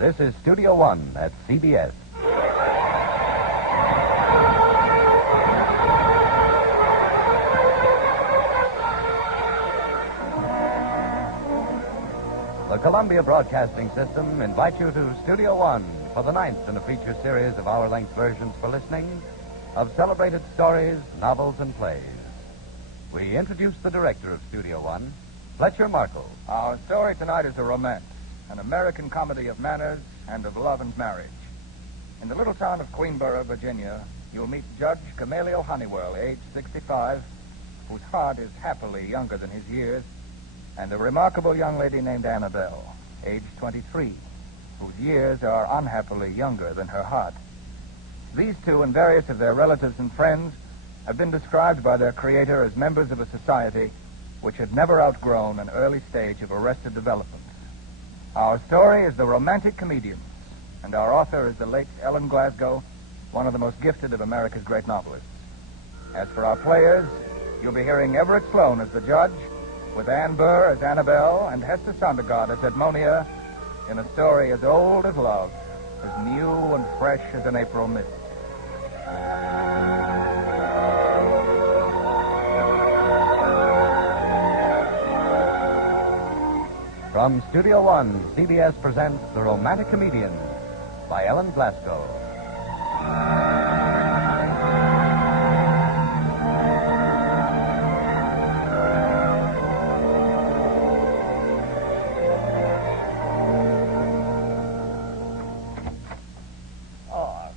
This is Studio One at CBS. The Columbia Broadcasting System invites you to Studio One for the ninth in a feature series of hour-length versions for listening of celebrated stories, novels, and plays. We introduce the director of Studio One, Fletcher Markle. Our story tonight is a romance, an American comedy of manners and of love and marriage. In the little town of Queenborough, Virginia, you'll meet Judge Gamaliel Honeywell, age 65, whose heart is happily younger than his years, and a remarkable young lady named Annabelle, age 23, whose years are unhappily younger than her heart. These two and various of their relatives and friends have been described by their creator as members of a society which had never outgrown an early stage of arrested development. Our story is The Romantic Comedians, and our author is the late Ellen Glasgow, one of the most gifted of America's great novelists. As for our players, you'll be hearing Everett Sloane as the judge, with Ann Burr as Annabelle and Hester Sondergaard as Edmonia, in a story as old as love, as new and fresh as an April mist. From Studio One, CBS presents The Romantic Comedians by Ellen Glasgow.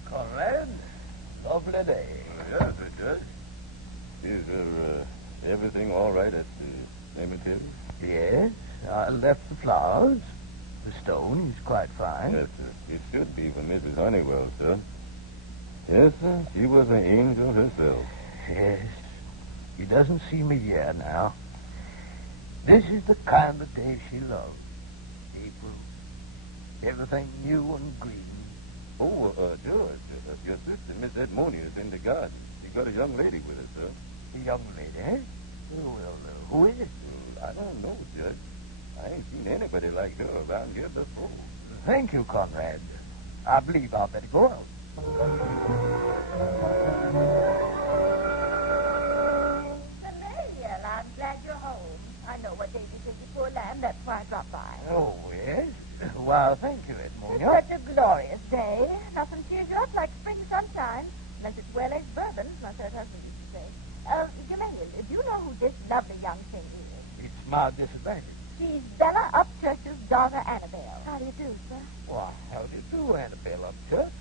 Conrad, lovely day. Yes, it does. Is everything all right at the cemetery? Yes, I left the flowers. The stone is quite fine. Yes, sir. It should be for Mrs. Honeywell, sir. Yes, sir. She was an angel herself. Yes. She doesn't see me yet now. This is the kind of day she loves. April. Everything new and green. Oh, George, your sister, Miss Edmonia, is in the garden. She got a young lady with her, sir. A young lady, eh? Well, who is it? I don't know, Judge. I ain't seen anybody like her around here before. Thank you, Conrad. I believe I'll better go out. Gamaliel, I'm glad you're home. I know what day this is, poor lamb. That's why I dropped by. Oh, yes? Well, thank you, Edmonia. It's such a glorious day. Nothing cheers you up like spring sunshine, unless it's well-aged bourbon, as my third husband used to say. Gamaliel, do you know who this lovely young thing is? It's my disadvantage. She's Bella Upchurch's daughter, Annabelle. How do you do, sir? Why, how do you do, Annabelle Upchurch?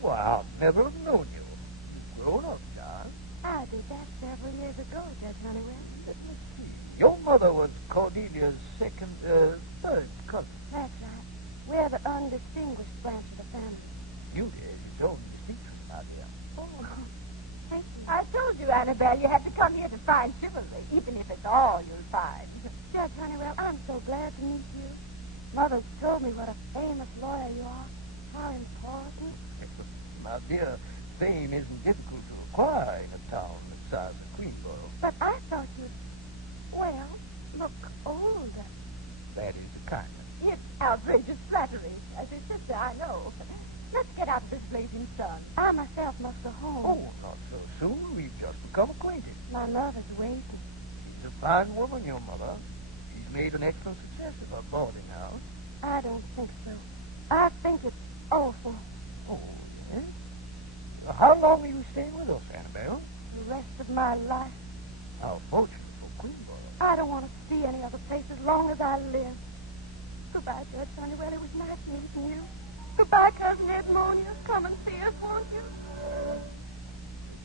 Why, I'll never have known you. You've grown up, John. I did that several years ago, Judge Honeywell. Let me see. Your mother was Cordelia's third cousin. That's right. We're the undistinguished branch of the family. Beauty is its own secret, my dear. Oh, thank you. I told you, Annabelle, you had to come here to find chivalry, even if it's all you'll find. Judge Honeywell, I'm so glad to meet you. Mother's told me what a famous lawyer you are. How important. My dear, fame isn't difficult to acquire in a town the size of Queenborough. But I thought you'd, well, look older. That is the kindness. It's outrageous flattery. As his sister, I know. Let's get out of this blazing sun. I myself must go home. Oh, not so soon. We've just become acquainted. My mother's waiting. She's a fine woman, your mother. She's made an excellent success of her boarding house. I don't think so. I think it's awful. Oh, yes? Well, how long are you staying with us, Annabelle? The rest of my life. How fortunate for Queenborough. I don't want to see any other place as long as I live. Goodbye, Judge Honeywell. It was nice meeting you. Goodbye, Cousin Edmonia. Come and see us, won't you?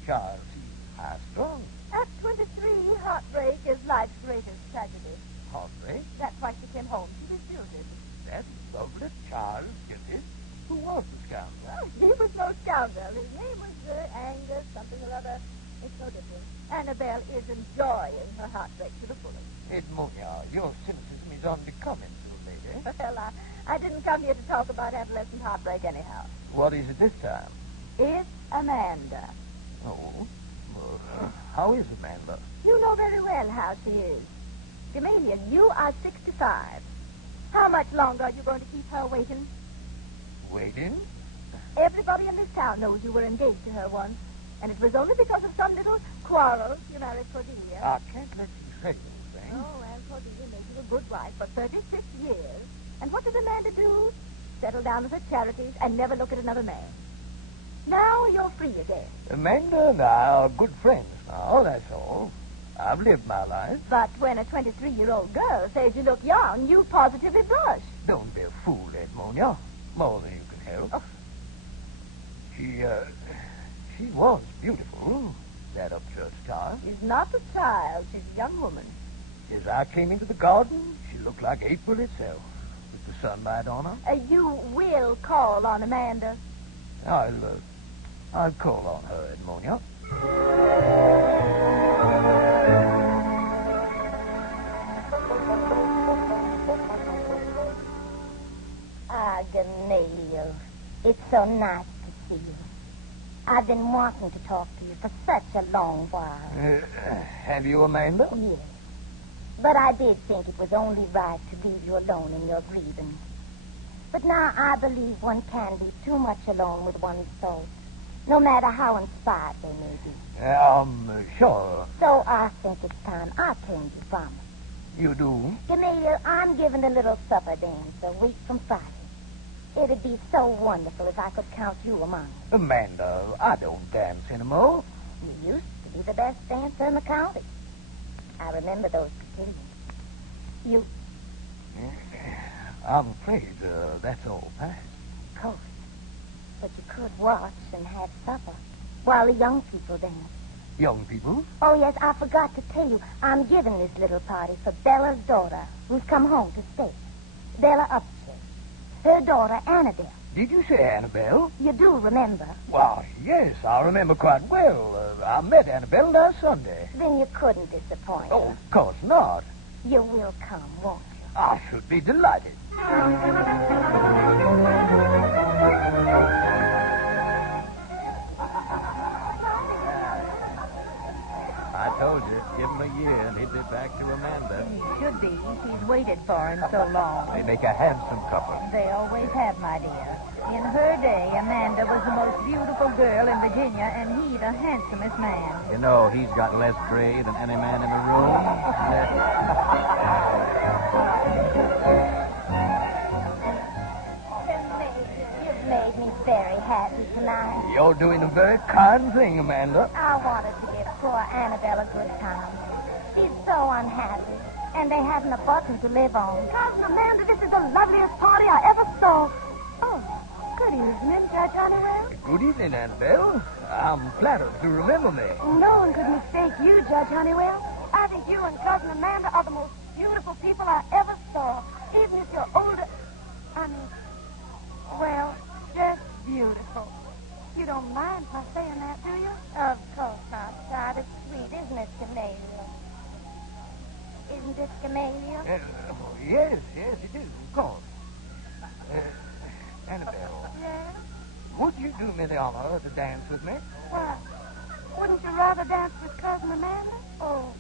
Charles, he's high-strung. At 23, heartbreak is life's greatest tragedy. Heartbreak? That's why she came home. She refused it. That's lovely. Charles Gillis. Who was the scoundrel? Oh, he was no scoundrel. His name was Angus, something or other. It's no different. Annabelle is enjoying her heartbreak to the fullest. Edmonia, your cynicism is unbecoming to a lady. Well, I didn't come here to talk about adolescent heartbreak anyhow. What is it this time? It's Amanda. Oh? Well, how is Amanda? You know very well how she is. Gamaliel, you are 65. How much longer are you going to keep her waiting? Waiting? Everybody in this town knows you were engaged to her once. And it was only because of some little quarrel you married Cordelia. I can't let you say anything. Oh, and Cordelia made you a good wife for 36 years. And what did Amanda do? Settle down with her charities and never look at another man. Now you're free again. Amanda and I are good friends now, that's all. I've lived my life. But when a 23-year-old girl says you look young, you positively blush. Don't be a fool, Edmonia. More than you can help. Oh. She was beautiful that upchurch time. She's not a child. She's a young woman. As I came into the garden, she looked like April itself, with the sunlight on her. You will call on Amanda. I'll call on her, Edmonia. Ah, Gamaliel, it's so nice to see you. I've been wanting to talk to you for such a long while. Have you, Amanda? Yes. But I did think it was only right to leave you alone in your grievance. But now I believe one can be too much alone with one's thoughts, no matter how inspired they may be. Sure. So I think it's time I came to promise. You do? Gamaliel, I'm giving a little supper dance a week from Friday. It'd be so wonderful if I could count you among them. Amanda, I don't dance anymore. You used to be the best dancer in the county. I remember those casinos. You... I'm afraid that's all past. Of course. But you could watch and have supper while the young people dance. Young people? Oh, yes, I forgot to tell you. I'm giving this little party for Bella's daughter, who's come home to stay. Bella Upchurch. Her daughter, Annabelle. Did you say Annabelle? You do remember. Why, yes, I remember quite well. I met Annabelle last Sunday. Then you couldn't disappoint Oh, her. of course not. You will come, won't you? I should be delighted. I told you, give him a year and he'd be back to Amanda. He should be. She's waited for him so long. They make a handsome couple. They always have, my dear. In her day, Amanda was the most beautiful girl in Virginia, and he the handsomest man. You know, he's got less gray than any man in the room. You've made me very happy tonight. You're doing a very kind thing, Amanda. I wanted to give poor Annabelle a good time. She's so unhappy, and they haven't a button to live on. Cousin Amanda, this is the loveliest party I ever saw. Oh, good evening, Judge Honeywell. Good evening, Annabelle. I'm flattered to remember me. No one could mistake you, Judge Honeywell. I think you and Cousin Amanda are the most beautiful people I ever saw. Even if you're older. Well, just beautiful. You don't mind my saying that, do you? Of course not, child. It's sweet, isn't it, Gamaliel? Isn't it, Gamaliel? Yes, it is, of course. Annabelle, Yes? would you do me the honor to dance with me? Well, wouldn't you rather dance with Cousin Amanda? Oh,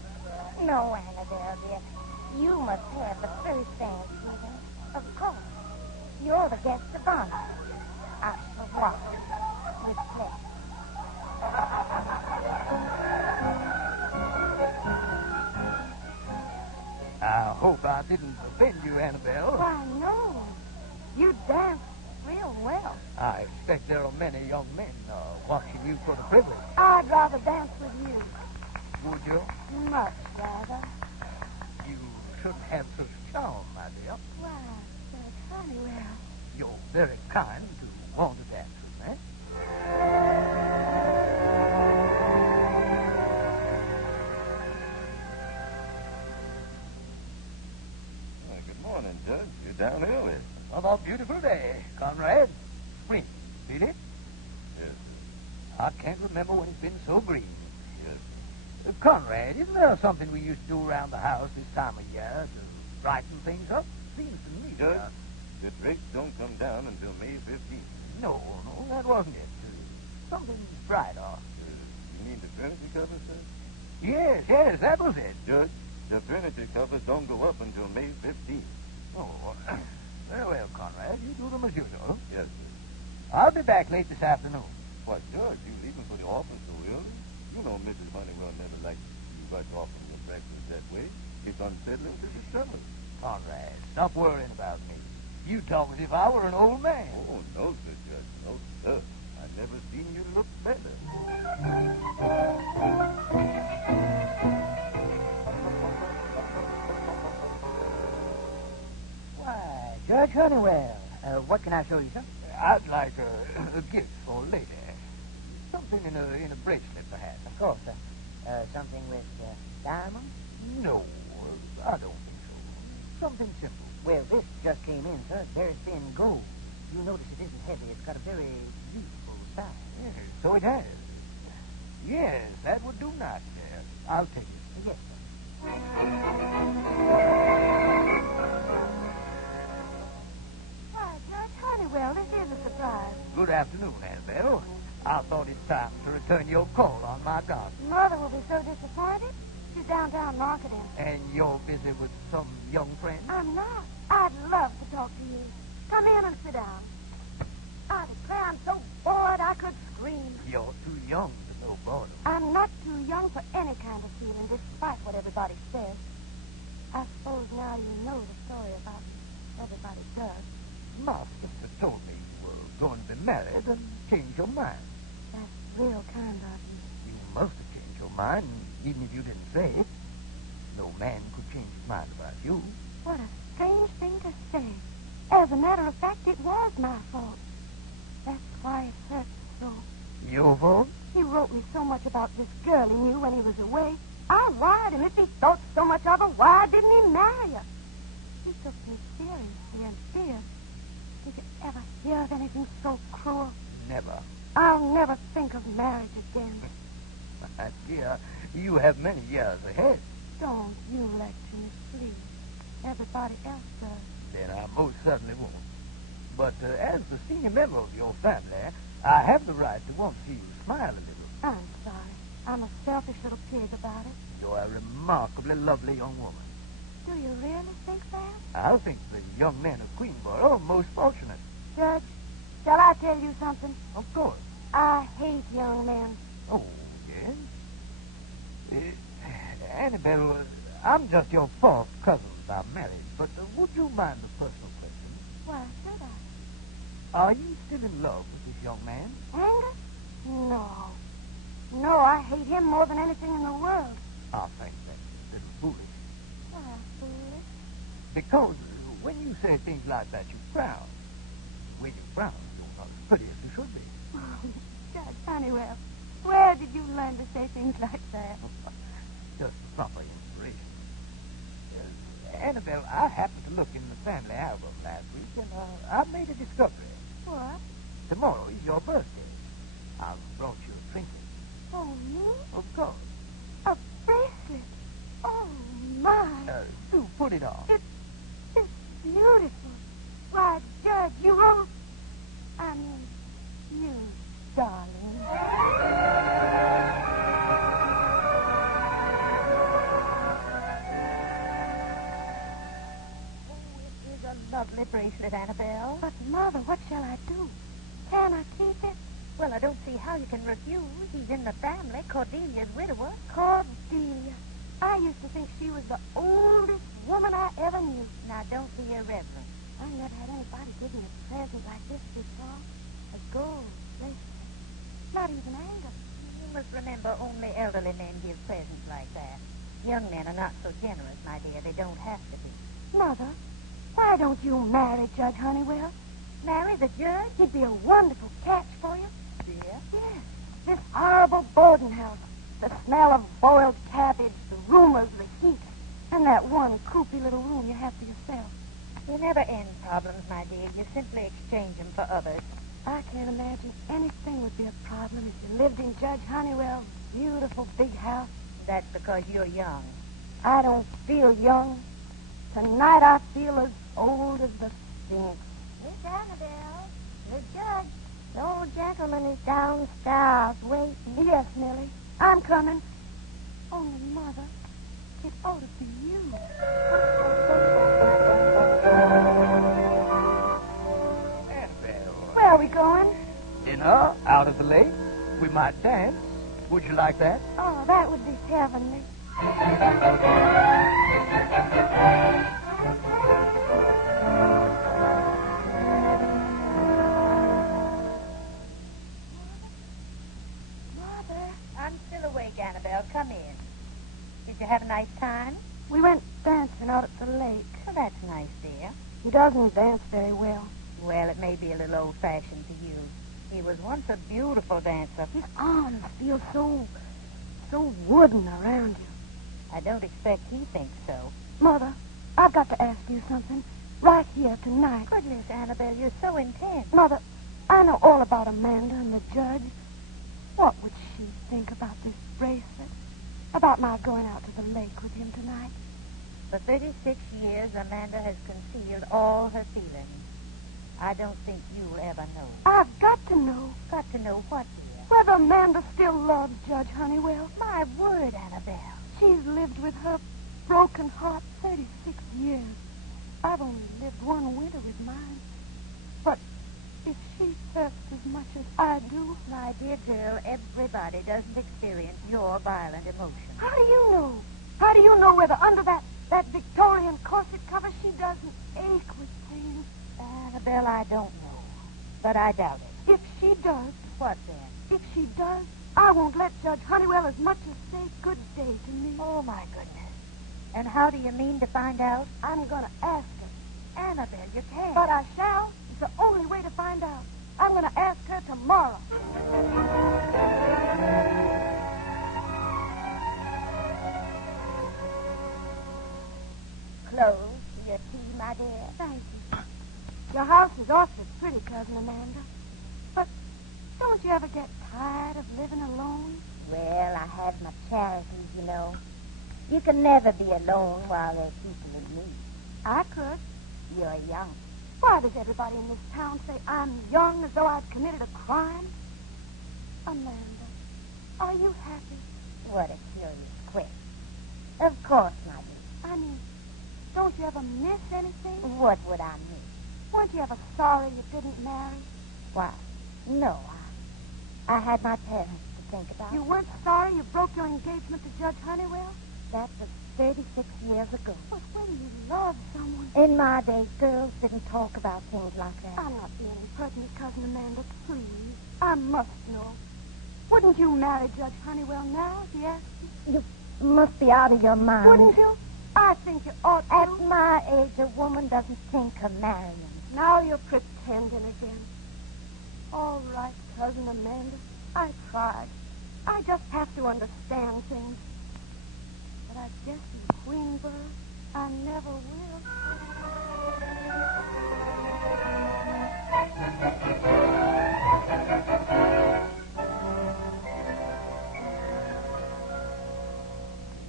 no, Annabelle, dear. You must have the first dance, Stephen. Of course. You're the guest of honor. I shall watch with pleasure. I hope I didn't offend you, Annabelle. Why, no. You dance real well. I expect there are many young men watching you for the privilege. I'd rather dance with you. Would you? Much rather. You shouldn't have such charm, my dear. Why, Judge Honeywell. You're very kind to want to dance with me. Good morning, Judge. You're down early. Another beautiful day, Conrad. Spring, feel it? Yes, I can't remember when it's been so green. yes. Conrad, isn't there something we used to do around the house this time of year to brighten things up? Seems to me. Judge, the drakes don't come down until May 15th. No, that wasn't it. Something brighter. You mean the furniture covers, sir? Yes, that was it. Judge, the furniture covers don't go up until May 15th. Oh, very well, Conrad. You do them as usual. Yes, sir. be back late this afternoon. Why, Judge, you leaving for the office so early? You know Mrs. Honeywell never likes you rush off from your breakfast that way. It's unsettling to the stomach. Conrad, stop worrying about me. You talk as if I were an old man. Oh, no, sir, Judge. No, sir. I've never seen you look better. Why, Judge Honeywell, what can I show you, sir? I'd like a gift for a lady. Something in a bracelet, perhaps. Of course, sir. Something with diamonds? No, I don't think so. Something simple. Well, this just came in, sir. Very thin gold. You'll notice it isn't heavy. It's got a very beautiful style. Yes, so it has. Yes, that would do nicely. I'll take it. Yes, sir. Why, Judge Honeywell, this is a surprise. Good afternoon, Annabelle. I thought it's time to return your call on my garden. Mother will be so disappointed. She's downtown marketing. And you're busy with some young friend? I'm not. I'd love to talk to you. Come in and sit down. I declare I'm so bored I could scream. You're too young to know boredom. I'm not too young for any kind of feeling, despite what everybody says. I suppose now you know the story about everybody does. My sister told me you were going to be married and change your mind. That's real kind of you. You must have changed your mind, even if you didn't say it. No man could change his mind about you. What a strange thing to say. As a matter of fact, it was my fault. That's why it hurts so. Your fault? He wrote me so much about this girl he knew when he was away. I wired him. If he thought so much of her, why didn't he marry her? He took me seriously and fierce. Did you ever hear of anything so cruel? Never. I'll never think of marriage again. My dear, you have many years ahead. Don't you let me, please. Everybody else does. Then I most certainly won't. But as the senior member of your family, I have the right to want to see you smile a little. I'm sorry. I'm a selfish little pig about it. You're a remarkably lovely young woman. Do you really think that? I think the young men of Queenborough are most fortunate. Judge, shall I tell you something? Of course. I hate young men. Oh, yes? Annabelle, I'm just your fourth cousin. I'm married, but would you mind a personal question? Why should I? Are you still in love with this young man? Anger? No. No, I hate him more than anything in the world. I think that's a little foolish. Why, foolish? Because when you say things like that, you frown. When you frown, you're not as pretty as you should be. Oh, Judge Honeywell, where did you learn to say things like that? Just proper inspiration. Annabelle, I happened to look in the family album last week, and I made a discovery. What? Tomorrow is your birthday. I've brought you a trinket. Oh, me? Of course. A bracelet. Oh, my. Do put it on. It's beautiful. Why, Judge, I mean, you, darling. Lovely bracelet, Annabelle. But, Mother, what shall I do? Can I keep it? Well, I don't see how you can refuse. He's in the family, Cordelia's widower. Cordelia. I used to think she was the oldest woman I ever knew. Now, don't be irreverent. I never had anybody give me a present like this before. A gold bracelet. Not even anger. You must remember only elderly men give presents like that. Young men are not so generous, my dear. They don't have to be. Mother, why don't you marry Judge Honeywell? Marry the judge? He'd be a wonderful catch for you. Dear? Yes. This horrible boarding house. The smell of boiled cabbage, the rumors, the heat, and that one croupy little room you have to yourself. You never end problems, my dear. You simply exchange them for others. I can't imagine anything would be a problem if you lived in Judge Honeywell's beautiful big house. That's because you're young. I don't feel young. Tonight I feel as old as the Sphinx. Miss Annabelle, the judge, the old gentleman is downstairs waiting. Yes, Millie, I'm coming. Only, Mother, it ought to be you. Annabelle. Where are we going? Out at the lake. We might dance. Would you like that? Oh, that would be heavenly. Mother, I'm still awake, Annabelle. Come in. Did you have a nice time? We went dancing out at the lake. Well, that's nice, dear. He doesn't dance very well. Well, it may be a little old-fashioned to you. He was once a beautiful dancer. His arms feel so wooden around you. I don't expect he thinks so. Mother, I've got to ask you something right here tonight. Goodness, Annabelle, you're so intense. Mother, I know all about Amanda and the judge. What would she think about this bracelet? About my going out to the lake with him tonight? For 36 years, Amanda has concealed all her feelings. I don't think you'll ever know. I've got to know. Got to know what, dear? Whether Amanda still loves Judge Honeywell. My word, Annabelle. She's lived with her broken heart 36 years. I've only lived one winter with mine. But if she hurts as much as I do... My dear girl, everybody doesn't experience your violent emotions. How do you know? How do you know whether under that Victorian corset cover she doesn't ache with pain? Annabelle, I don't know. But I doubt it. If she does... What then? If she does, I won't let Judge Honeywell as much as say good day to me. Oh, my goodness. And how do you mean to find out? I'm going to ask her. Annabelle, you can't. But I shall. It's the only way to find out. I'm going to ask her tomorrow. Clothes for your tea, my dear. Thank you. Your house is awfully pretty, Cousin Amanda. But don't you ever get tired of living alone? Well, I have my charities, you know. You can never be alone while there's people in need. I could. You're young. Why does everybody in this town say I'm young as though I'd committed a crime? Amanda, are you happy? What a curious question. Of course, my dear. I mean, don't you ever miss anything? What would I miss? Weren't you ever sorry you didn't marry? Why, no, I had my parents to think about. You weren't sorry you broke your engagement to Judge Honeywell? That was 36 years ago. But when you loved someone... In my day, girls didn't talk about things like that. I'm not being impertinent, Cousin Amanda. Please. I must know. Wouldn't you marry Judge Honeywell now if he asked you? You must be out of your mind. Wouldn't you? I think you ought to. At my age, a woman doesn't think of marrying. Now you're pretending again. All right, Cousin Amanda. I tried. I just have to understand things. But I guess in Queenborough, I never will.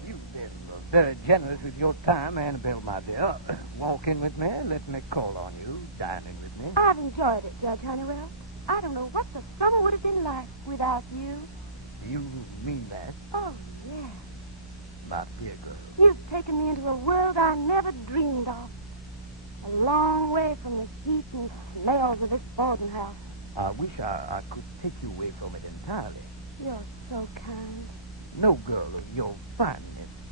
You've been very generous with your time, Annabelle, my dear. Walk in with me. Let me call on you. Dine in with me. I've enjoyed it, Judge Honeywell. I don't know what the summer would have been like without you. You mean that, Oh, yes. my dear girl? You've taken me into a world I never dreamed of. A long way from the heat and smells of this boarding house. I wish I could take you away from it entirely. You're so kind. No girl of your fineness,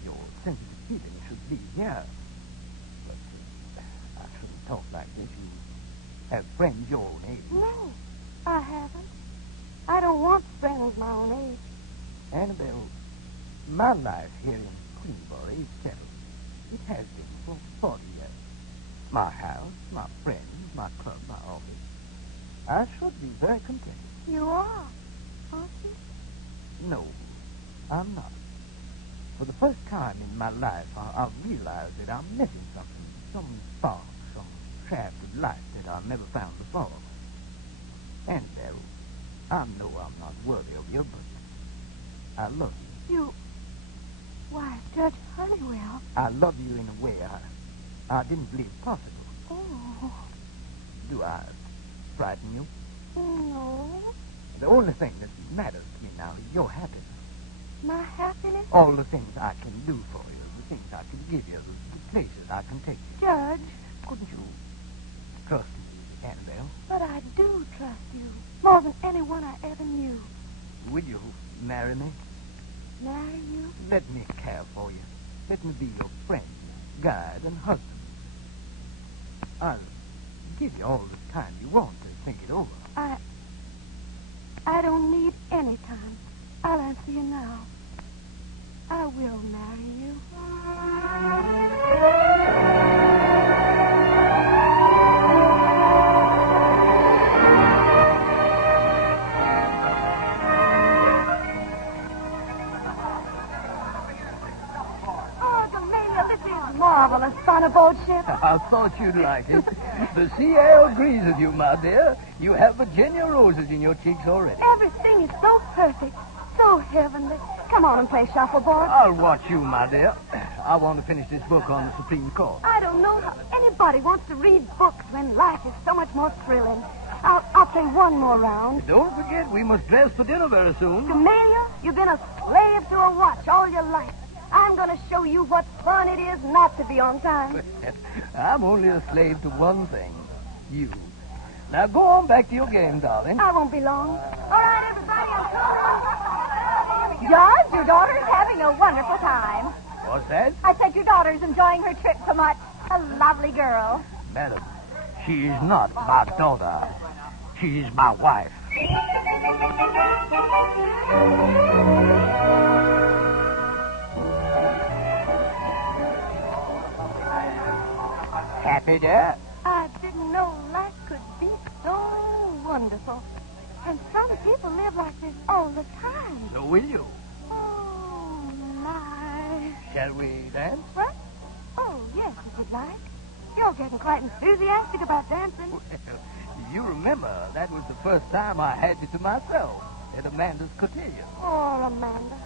your sensitive feelings should be here. But I shouldn't talk like this. You have friends your own age. No, I haven't. I don't want friends my own age. Annabelle, my life here in Queenborough is settled. It has been for 40 years. My house, my friends, my club, my office. I should be very content. You are, aren't you? No, I'm not. For the first time in my life, I've realized that I'm missing something. Some spark, some shaft of light that I've never found before. Annabelle, I know I'm not worthy of you, but I love you. Why, Judge Honeywell. I love you in a way I didn't believe possible. Oh, Do I frighten you? no. The only thing that matters to me now is your happiness. My happiness? All the things I can do for you, the things I can give you, the places I can take you. Judge. Couldn't you trust me Annabelle. But I do trust you more than anyone I ever knew. Will you marry me? Marry you? Let me care for you. Let me be your friend, guide, and husband. I'll give you all the time you want to think it over. I don't need any time. I'll answer you now. I will marry you. Oh, Gamaliel, this is marvelous fun aboard ship. I thought you'd like it. The sea air agrees with you, my dear. You have Virginia roses in your cheeks already. Everything is so perfect, so heavenly. Come on and play shuffleboard. I'll watch you, my dear. I want to finish this book on the Supreme Court. I don't know how anybody wants to read books when life is so much more thrilling. I'll play one more round. Don't forget, we must dress for dinner very soon. Gamaliel, you've been a slave to a watch all your life. I'm going to show you what fun it is not to be on time. I'm only a slave to one thing. You. Now go on back to your game, darling. I won't be long. All right, everybody, I'm coming. George, your daughter's having a wonderful time. What's that? I said your daughter's enjoying her trip so much. A lovely girl. Madam, she is not my daughter. She is my wife. Happy, dear? I didn't know life could be so wonderful. And some people live like this all the time. So will you. Oh, my. Shall we dance? What? Oh, yes, if you'd like. You're getting quite enthusiastic about dancing. Well, you remember that was the first time I had you to myself at Amanda's cotillion. Oh, Amanda.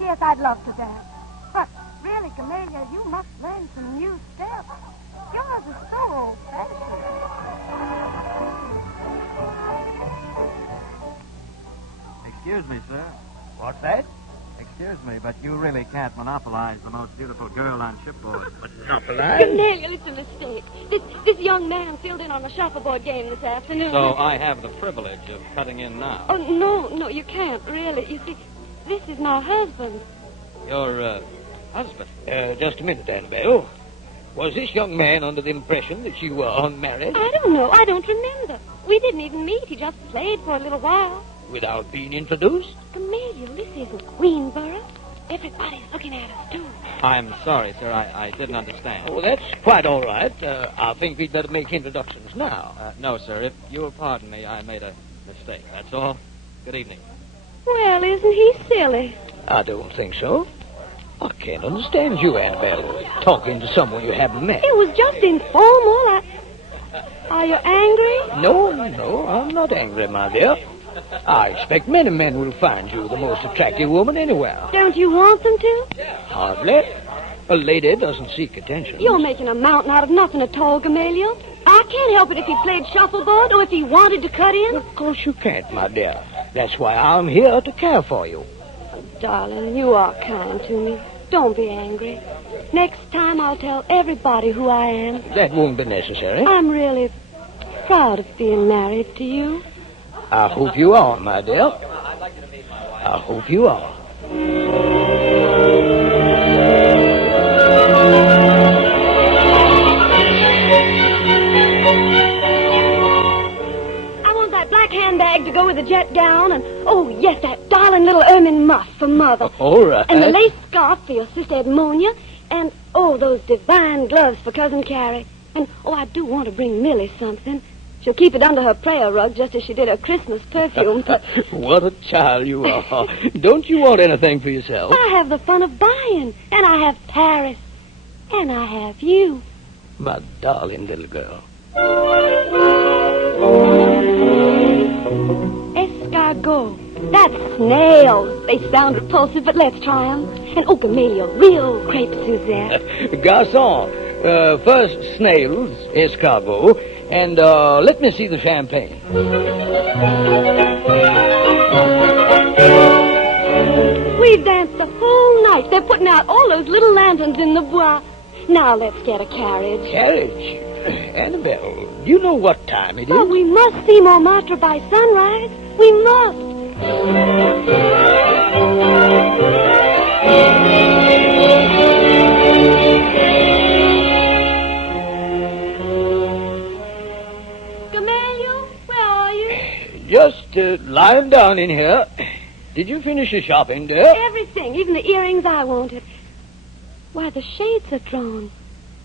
Yes, I'd love to dance. But really, Gamaliel, you must learn some new steps. Yours is so old-fashioned. Excuse me, sir. What's that? Excuse me, but you really can't monopolize the most beautiful girl on shipboard. Monopolize? Gamaliel, it's a mistake. This young man filled in on a shuffleboard game this afternoon. So I have the privilege of cutting in now. Oh, no, you can't, really. You see, this is my husband. Your husband? Just a minute, Annabelle. Was this young man under the impression that you were unmarried? I don't know. I don't remember. We didn't even meet. He just played for a little while. Without being introduced? Gamaliel, this isn't Queenborough. Everybody's looking at us, too. I'm sorry, sir. I didn't understand. Oh, that's quite all right. I think we'd better make introductions now. No, sir. If you'll pardon me, I made a mistake. That's all. Good evening. Well, isn't he silly? I don't think so. I can't understand you, Annabelle, talking to someone you haven't met. It was just informal. Are you angry? No, I'm not angry, my dear. I expect many men will find you the most attractive woman anywhere. Don't you want them to? Hardly. A lady doesn't seek attention. You're making a mountain out of nothing at all, Gamaliel. I can't help it if he played shuffleboard or if he wanted to cut in. Of course you can't, my dear. That's why I'm here to care for you. Darling, you are kind to me. Don't be angry. Next time I'll tell everybody who I am. That won't be necessary. I'm really proud of being married to you. I hope you are, my dear. I hope you are. I want that black handbag to go with the jet gown, and, oh, yes, that darling little ermine muff for Mother. All right. And the lace scarf for your sister Edmonia, and, oh, those divine gloves for Cousin Carrie. And, oh, I do want to bring Millie something. She'll keep it under her prayer rug just as she did her Christmas perfume. But what a child you are. Don't you want anything for yourself? I have the fun of buying. And I have Paris. And I have you. My darling little girl. Escargot. That's snails. They sound repulsive, but let's try them. And, oh, Gamaliel, real crepe Suzette. Garçon, first snails, escargot, and let me see the champagne. We've danced the whole night. They're putting out all those little lanterns in the bois. Now let's get a carriage. Carriage? Annabelle, do you know what time it is? Oh, we must see Montmartre by sunrise. We must. Gamaliel, where are you? Just lying down in here. Did you finish your shopping, dear? Everything, even the earrings I wanted. Why, the shades are drawn.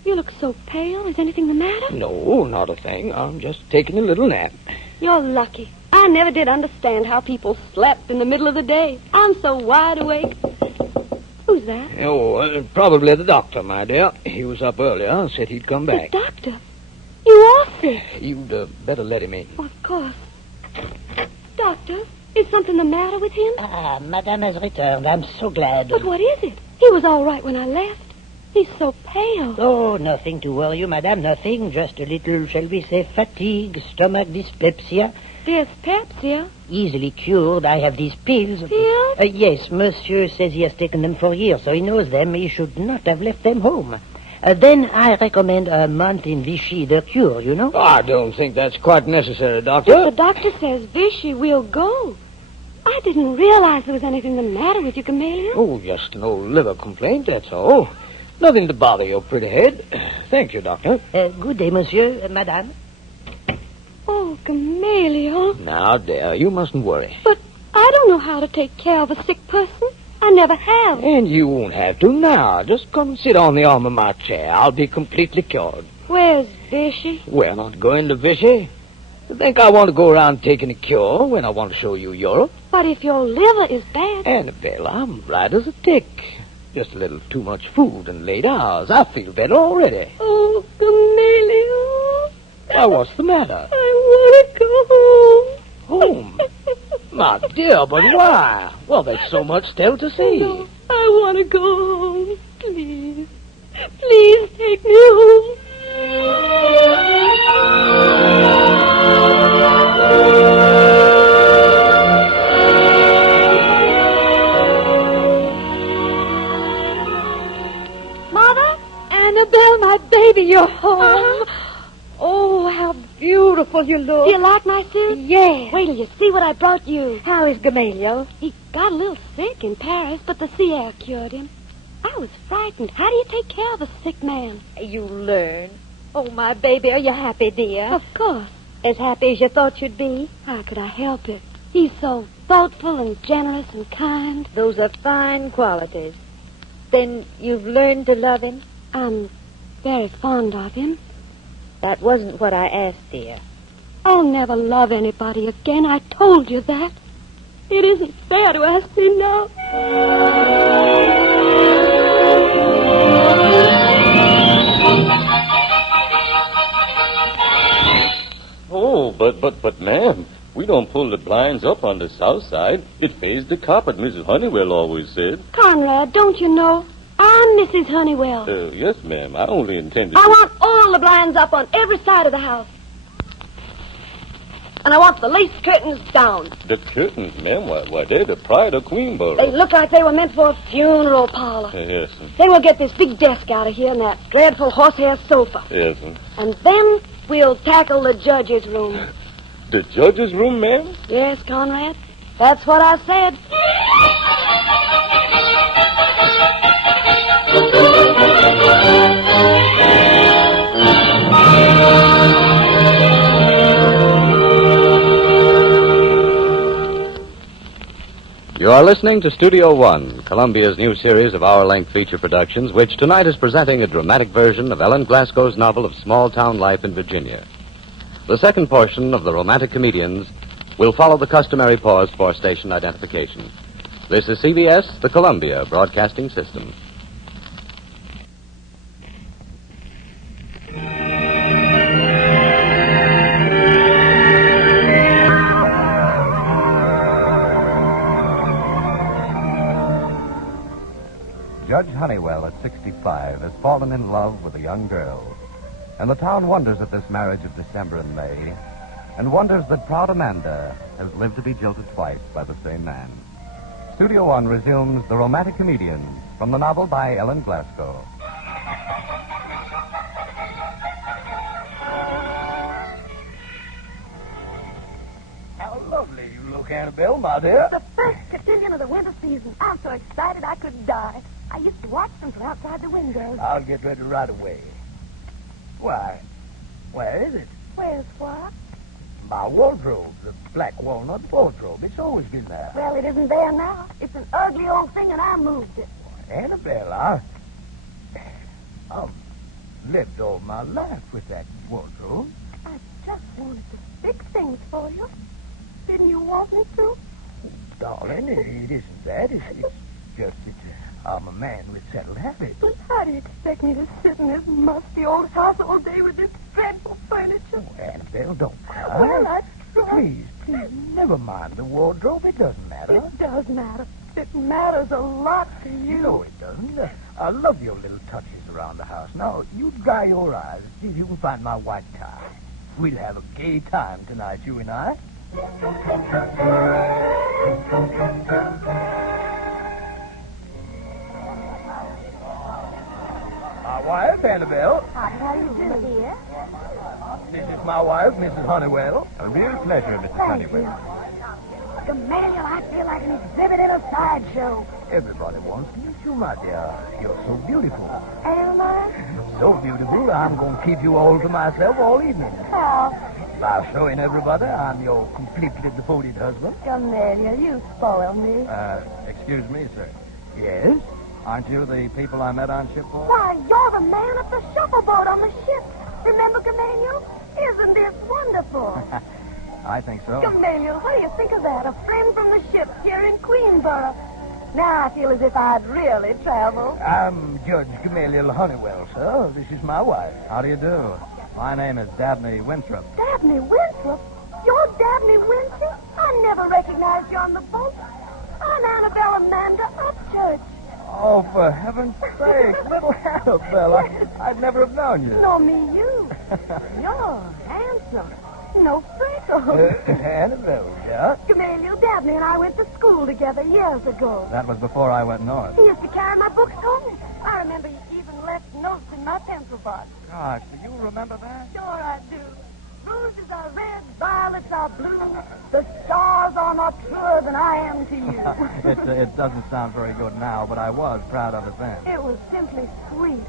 You look so pale. Is anything the matter? No, not a thing. I'm just taking a little nap. You're lucky. I never did understand how people slept in the middle of the day. I'm so wide awake. Who's that? Oh, probably the doctor, my dear. He was up earlier, said he'd come back. The doctor? You are sick. You'd better let him in. Of course. Doctor, is something the matter with him? Ah, Madame has returned. I'm so glad. But what is it? He was all right when I left. He's so pale. Oh, nothing to worry you, Madame. Nothing. Just a little, shall we say, fatigue, stomach dyspepsia. Dyspepsia? Easily cured. I have these pills. Pills? Yes, Monsieur says he has taken them for years, so he knows them. He should not have left them home. Then I recommend a month in Vichy, the cure, you know. I don't think that's quite necessary, Doctor. If the doctor says Vichy, we'll go. I didn't realize there was anything the matter with you, Gamaliel. Oh, just an old liver complaint, that's all. Nothing to bother your pretty head. Thank you, Doctor. Good day, Monsieur, Madame. Oh, Gamaliel. Now, dear, you mustn't worry. But I don't know how to take care of a sick person. I never have. And you won't have to now. Just come sit on the arm of my chair. I'll be completely cured. Where's Vichy? We're not going to Vichy. You think I want to go around taking a cure when I want to show you Europe? But if your liver is bad... Annabelle, I'm right as a tick. Just a little too much food and late hours. I feel better already. Oh, Gamaliel. Why, what's the matter? I want to go home. Home? My dear, but why? Well, there's so much still to see. No, I want to go home. Please. Please take me home. Mother? Annabelle, my baby, you're home. Oh, how beautiful you look. Do you like my suit? Yes. Wait till you see what I brought you. How is Gamaliel? He got a little sick in Paris, but the sea air cured him. I was frightened. How do you take care of a sick man? You learn. Oh, my baby, are you happy, dear? Of course. As happy as you thought you'd be? How could I help it? He's so thoughtful and generous and kind. Those are fine qualities. Then you've learned to love him? I'm very fond of him. That wasn't what I asked, dear. I'll never love anybody again. I told you that. It isn't fair to ask me now. Oh, but, ma'am, we don't pull the blinds up on the south side. It fades the carpet, Mrs. Honeywell always said. Conrad, don't you know? I'm Mrs. Honeywell. Yes, ma'am. I only intended I want all the blinds up on every side of the house. And I want the lace curtains down. The curtains, ma'am, why, they're the pride of Queenborough. They look like they were meant for a funeral parlor. Yes, sir. Then we'll get this big desk out of here and that dreadful horsehair sofa. Yes, sir. And then we'll tackle the judge's room. The judge's room, ma'am? Yes, Conrad. That's what I said. You are listening to Studio One, Columbia's new series of hour-length feature productions, which tonight is presenting a dramatic version of Ellen Glasgow's novel of small-town life in Virginia. The second portion of The Romantic Comedians will follow the customary pause for station identification. This is CBS, the Columbia Broadcasting System. Judge Honeywell, at 65, has fallen in love with a young girl. And the town wonders at this marriage of December and May, and wonders that proud Amanda has lived to be jilted twice by the same man. Studio One resumes The Romantic Comedians from the novel by Ellen Glasgow. Annabelle, my dear. The first cotillion of the winter season. I'm so excited I could die. I used to watch them from outside the window. I'll get ready right away. Why, where is it? Where's what? My wardrobe, the black walnut wardrobe. It's always been there. Well, it isn't there now. It's an ugly old thing, and I moved it. Annabelle, I've lived all my life with that wardrobe. I just wanted to fix things for you. Didn't you want me to? Darling, it isn't that. It's just that I'm a man with settled habits. But how do you expect me to sit in this musty old house all day with this dreadful furniture? Oh, Annabelle, don't cry. Well, I tried. Please, never mind the wardrobe. It doesn't matter. It does matter. It matters a lot to you. No, it doesn't. I love your little touches around the house. Now, you dry your eyes. See if you can find my white tie. We'll have a gay time tonight, you and I. My wife, Annabelle. How do you do, dear? This is my wife, Mrs. Honeywell. A real pleasure, Mrs. Honeywell. Gamaliel, I feel like an exhibit in a sideshow. Everybody wants to meet you, my dear. You're so beautiful. Am I? So beautiful, I'm going to keep you all to myself all evening. How? By showing everybody I'm your completely devoted husband. Gamaliel, you spoil me. Excuse me, sir. Yes? Aren't you the people I met on shipboard? Why, you're the man at the shuffleboat on the ship. Remember, Gamaliel? Isn't this wonderful? I think so. Gamaliel, what do you think of that? A friend from the ship here in Queenborough. Now I feel as if I'd really traveled. I'm Judge Gamaliel Honeywell, sir. This is my wife. How do you do? My name is Dabney Winthrop. Dabney Winthrop? You're Dabney Winthrop? I never recognized you on the boat. I'm Annabelle Amanda Upchurch. Oh, for heaven's sake, little Annabelle. I'd never have known you. No, me, you. You're handsome. No freckles. Annabelle, yeah? Gamaliel, Dabney and I went to school together years ago. That was before I went north. He used to carry my books home. I remember he even left notes in my pencil box. Gosh, do you remember that? Sure I do. Roses are red, violets are blue. The stars are more truer than I am to you. It doesn't sound very good now, but I was proud of it then. It was simply sweet,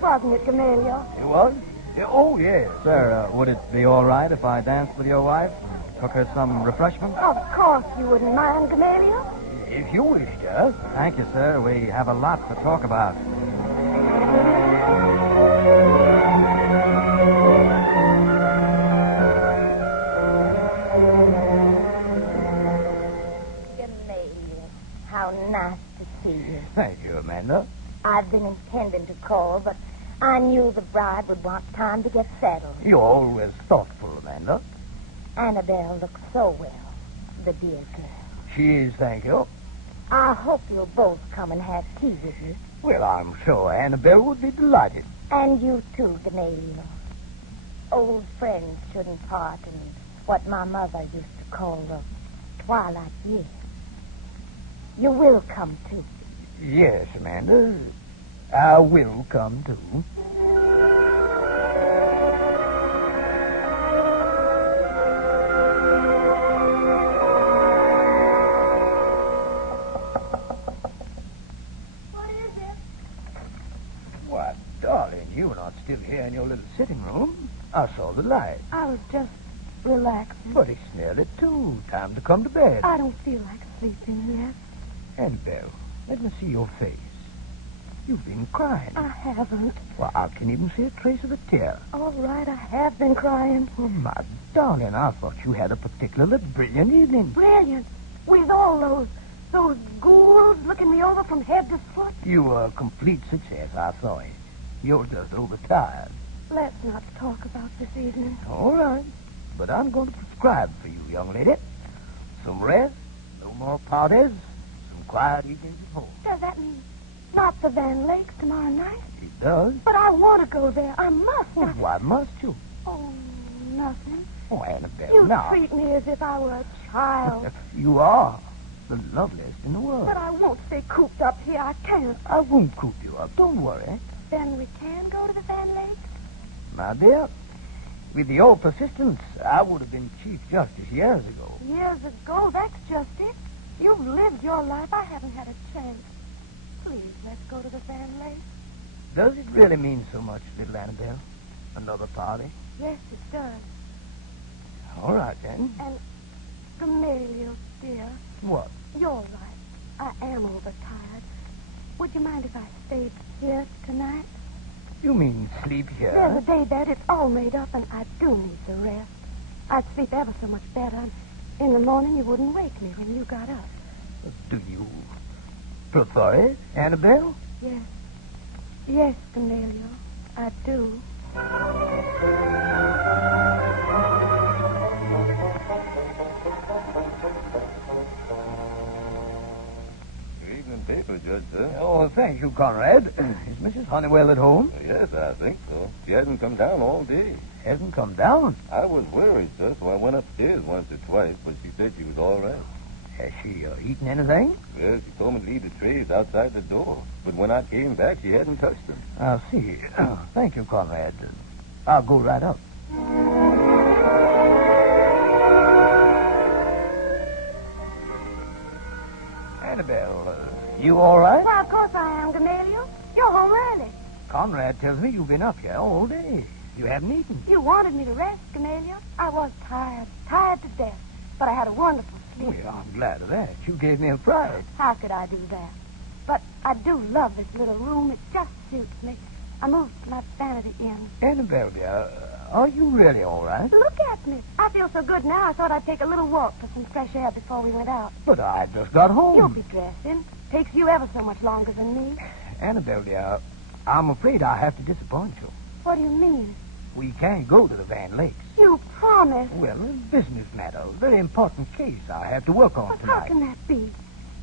wasn't it, Gamaliel? It was? Oh, yes. Sir, would it be all right if I danced with your wife and took her some refreshment? Of course you wouldn't mind, Gamaliel. If you wish, sir. Thank you, sir. We have a lot to talk about. Gamaliel, how nice to see you. Thank you, Amanda. I've been intending to call, but I knew the bride would want time to get settled. You're always thoughtful, Amanda. Annabelle looks so well, the dear girl. She is, thank you. I hope you'll both come and have tea with me. Well, I'm sure Annabelle would be delighted. And you too, Gamaliel. Old friends shouldn't part in what my mother used to call the twilight years. You will come too. Yes, Amanda. I will come too. Why, darling, you're not still here in your little sitting room. I saw the light. I was just relaxing. But it's nearly 2. Time to come to bed. I don't feel like sleeping yet. Annabelle, let me see your face. You've been crying. I haven't. Well, I can even see a trace of a tear. All right, I have been crying. Oh, my darling, I thought you had a particularly brilliant evening. Brilliant. With all those ghouls looking me over from head to foot. You were a complete success, I saw it. You're just overtired. Let's not talk about this evening. All right. But I'm going to prescribe for you, young lady. Some rest, no more parties, some quiet evenings at home. Does that mean not the Van Lakes tomorrow night? It does. But I want to go there. I must. Well, why must you? Oh, nothing. Oh, Annabelle, You now. treat me as if I were a child. You are the loveliest in the world. But I won't stay cooped up here. I can't. I won't coop you up. Don't worry. Then we can go to the Van Lakes? My dear, With your persistence, I would have been Chief Justice years ago. Years ago, that's just it. You've lived your life. I haven't had a chance. Please, let's go to the Van Lake. Does it really mean so much, little Annabelle? Another party? Yes, it does. All right, then. And, Gamaliel, dear, What? you're right. I am overtired. Would you mind if I stayed here tonight? You mean sleep here? There's a day bed. It's all made up, and I do need the rest. I'd sleep ever so much better. And in the morning, you wouldn't wake me when you got up. Do you prefer it, Annabelle? Yes. Yes, Gamaliel, I do. Good evening paper, Judge, sir. Oh, thank you, Conrad. Is Mrs. Honeywell at home? Yes, I think so. She hasn't come down all day. Hasn't come down. I was worried, sir, so I went upstairs once or twice, but she said she was all right. Has she eaten anything? Well, she told me to leave the trays outside the door, but when I came back, she hadn't touched them. I'll see. Thank you, Conrad. I'll go right up. Annabelle, you all right? Why, of course I am, Gamaliel. You're home early. Conrad tells me you've been up here all day. You haven't eaten. You wanted me to rest, Gamaliel. I was tired to death. But I had a wonderful sleep. Well, I'm glad of that. You gave me a fright. How could I do that? But I do love this little room. It just suits me. I moved my vanity in. Annabelle, dear, are you really all right? Look at me. I feel so good now, I thought I'd take a little walk for some fresh air before we went out. But I just got home. You'll be dressing. Takes you ever so much longer than me. Annabelle, dear, I'm afraid I have to disappoint you. What do you mean? We can't go to the Van Lakes. You promised. Well, a business matter. A very important case I have to work on But tonight. how can that be?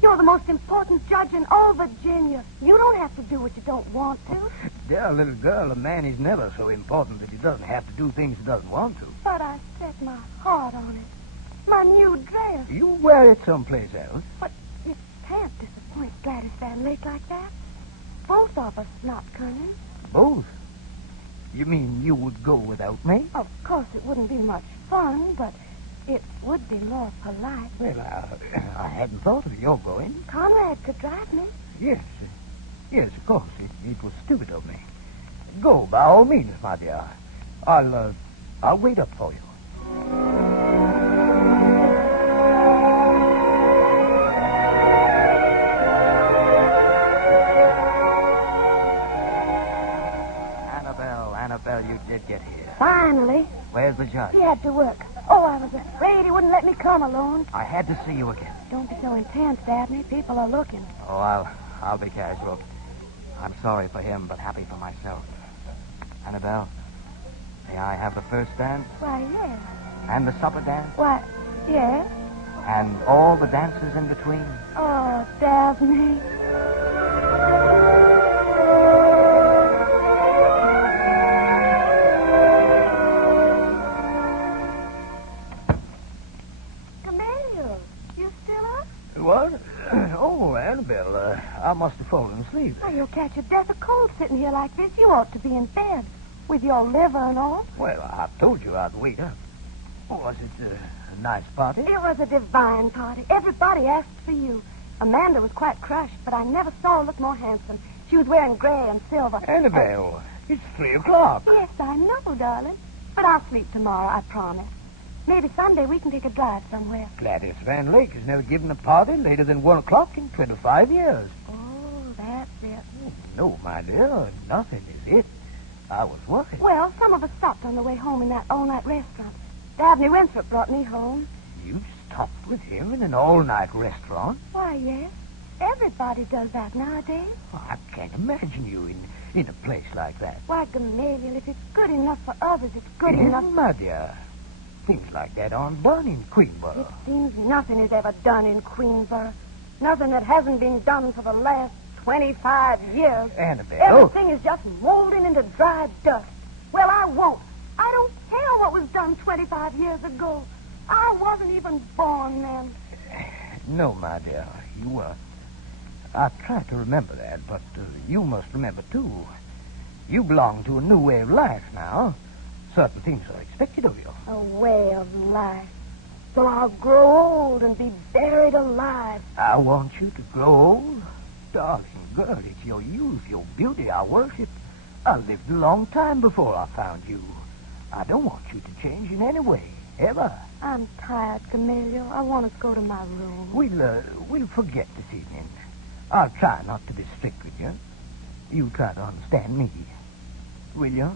You're the most important judge in all Virginia. You don't have to do what you don't want to. Dear little girl, a man is never so important that he doesn't have to do things he doesn't want to. But I set my heart on it. My new dress. You wear it someplace else. But you can't disappoint Gladys Van Lake like that. Both of us not coming. Both? You mean you would go without me? Of course, it wouldn't be much fun, but it would be more polite. Well, I hadn't thought of your going. Conrad could drive me. Yes, of course. It was stupid of me. Go, by all means, my dear. I'll wait up for you. Annabelle, you did get here. Finally. Where's the judge? He had to work. Oh, I was afraid he wouldn't let me come alone. I had to see you again. Don't be so intense, Dabney. People are looking. Oh, I'll be casual. I'm sorry for him, but happy for myself. Annabelle, may I have the first dance? Why, yes. And the supper dance? Why, yes. And all the dances in between? Oh, Dabney. Gamaliel, you still up? What? Oh, Annabelle, I must have fallen asleep. Oh, you'll catch a death of cold sitting here like this. You ought to be in bed with your liver and all. Well, I told you I'd wait up. Was it a nice party? It was a divine party. Everybody asked for you. Amanda was quite crushed, but I never saw her look more handsome. She was wearing gray and silver. Annabelle, it's 3 o'clock. Yes, I know, darling. But I'll sleep tomorrow, I promise. Maybe someday we can take a drive somewhere. Gladys Van Lake has never given a party later than 1 o'clock in 25 years. Oh, that's it. Oh, no, my dear, nothing is it. I was worried. Well, some of us stopped on the way home in that all-night restaurant. Dabney Winthrop brought me home. You stopped with him in an all-night restaurant? Why, yes. Everybody does that nowadays. Oh, I can't imagine you in a place like that. Why, Gamaliel, if it's good enough for others, it's good enough. My dear, things like that aren't done in Queenborough. It seems nothing is ever done in Queensborough. Nothing that hasn't been done for the last 25 years. Annabelle. Everything is just molding into dry dust. Well, I won't. I don't care what was done 25 years ago. I wasn't even born then. No, my dear. You, I try to remember that, but you must remember, too. You belong to a new way of life now. certain things are expected of you. A way of life. So I'll grow old and be buried alive. I want you to grow old. Darling girl, it's your youth, your beauty I worship. I lived a long time before I found you. I don't want you to change in any way, ever. I'm tired, Camellia. I want to go to my room. We'll forget this evening. I'll try not to be strict with you. You try to understand me. Will you?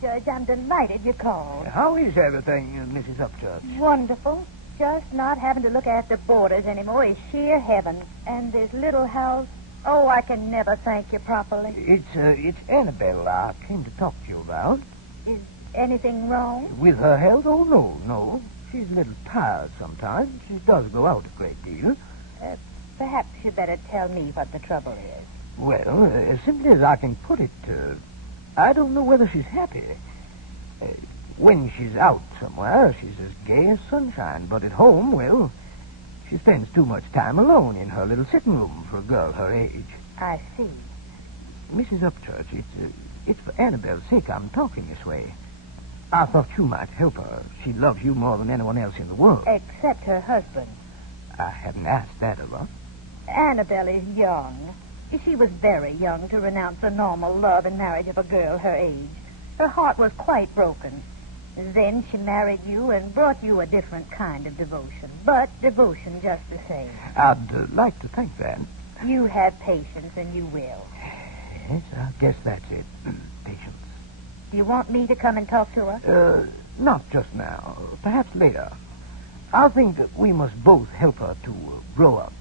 Judge, I'm delighted you called. How is everything, Mrs. Upchurch? Wonderful. Just not having to look after boarders anymore is sheer heaven. And this little house, oh, I can never thank you properly. It's Annabelle I came to talk to you about. Is anything wrong? With her health? Oh, no. She's a little tired sometimes. She does go out a great deal. Perhaps you better tell me what the trouble is. Well, as simply as I can put it, I don't know whether she's happy. When she's out somewhere, she's as gay as sunshine. But at home, well, she spends too much time alone in her little sitting room for a girl her age. I see. Mrs. Upchurch, it's for Annabelle's sake I'm talking this way. I thought you might help her. She loves you more than anyone else in the world. Except her husband. I hadn't asked that of her. Annabelle is young. She was very young to renounce the normal love and marriage of a girl her age. Her heart was quite broken. Then she married you and brought you a different kind of devotion. But devotion just the same. I'd like to think that. You have patience, and you will. Yes, I guess that's it. Patience. Do you want me to come and talk to her? Not just now. Perhaps later. I think that we must both help her to grow up.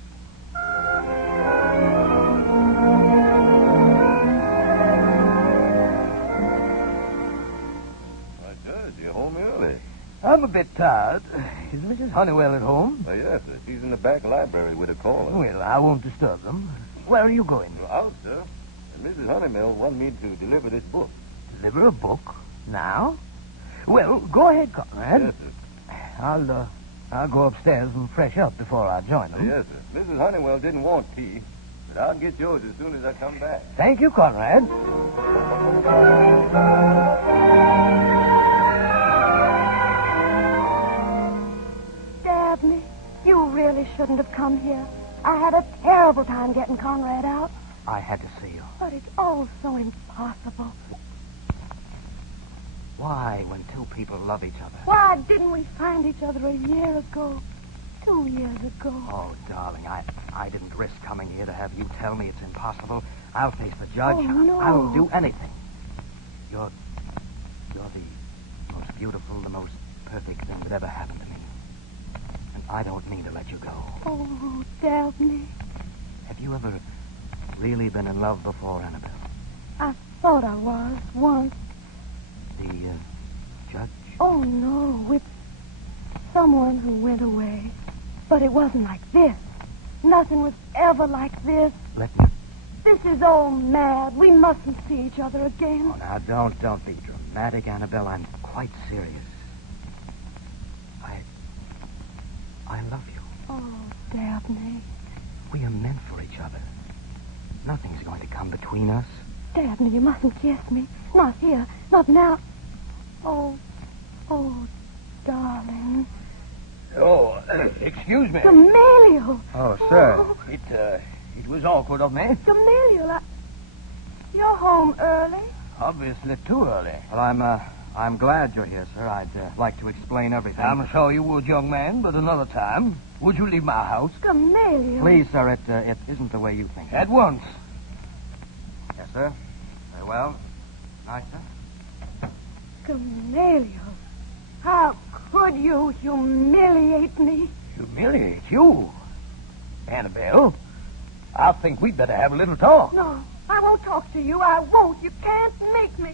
I'm a bit tired. Is Mrs. Honeywell at home? Yes, sir. She's in the back library with a caller. Well, I won't disturb them. Where are you going? Out, sir. And Mrs. Honeywell wanted me to deliver this book. Deliver a book? Now? Well, go ahead, Conrad. Yes, sir. I'll go upstairs and fresh up before I join them. Yes, sir. Mrs. Honeywell didn't want tea, but I'll get yours as soon as I come back. Thank you, Conrad. Dabney, you really shouldn't have come here. I had a terrible time getting Conrad out. I had to see you. But it's all so impossible. Why, when two people love each other? Why didn't we find each other a year ago? 2 years ago. Oh, darling, I didn't risk coming here to have you tell me it's impossible. I'll face the judge. Oh, no. I'll do anything. You're the most beautiful, the most perfect thing that ever happened to me. And I don't mean to let you go. Oh, Dabney. Have you ever really been in love before, Annabelle? I thought I was once. The judge? Oh, no, with someone who went away. But it wasn't like this. Nothing was ever like this. Let me... This is all mad. We mustn't see each other again. Oh, now, don't be dramatic, Annabelle. I'm quite serious. I love you. Oh, Dabney. We are meant for each other. Nothing's going to come between us. Dabney, you mustn't kiss me. Not here. Not now. Oh, darling. Oh, excuse me. Gamaliel. Oh, sir. It was awkward of me. Gamaliel, you're home early. Obviously too early. Well, I'm glad you're here, sir. I'd like to explain everything. I'm sure you would, young man, but another time. Would you leave my house? Gamaliel. Please, sir, it isn't the way you think. At once. Yes, sir. Very well. Night, sir. Gamaliel, how could you humiliate me? Humiliate you? Annabelle, I think we'd better have a little talk. No, I won't talk to you. I won't. You can't make me.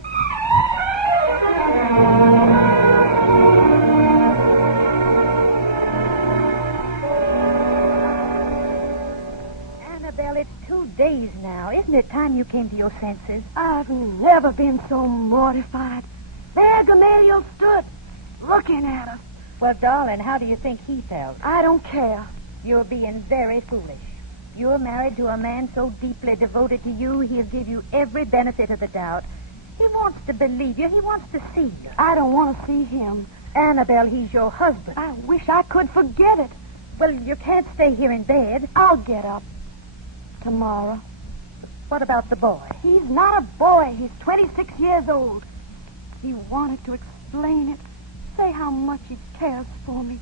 Annabelle, it's 2 days now. Isn't it time you came to your senses? I've never been so mortified. There Gamaliel stood, looking at us. Well, darling, how do you think he felt? I don't care. You're being very foolish. You're married to a man so deeply devoted to you, he'll give you every benefit of the doubt. He wants to believe you. He wants to see you. I don't want to see him. Annabelle, he's your husband. I wish I could forget it. Well, you can't stay here in bed. I'll get up tomorrow. What about the boy? He's not a boy. He's 26 years old. He wanted to explain it, say how much he cares for me.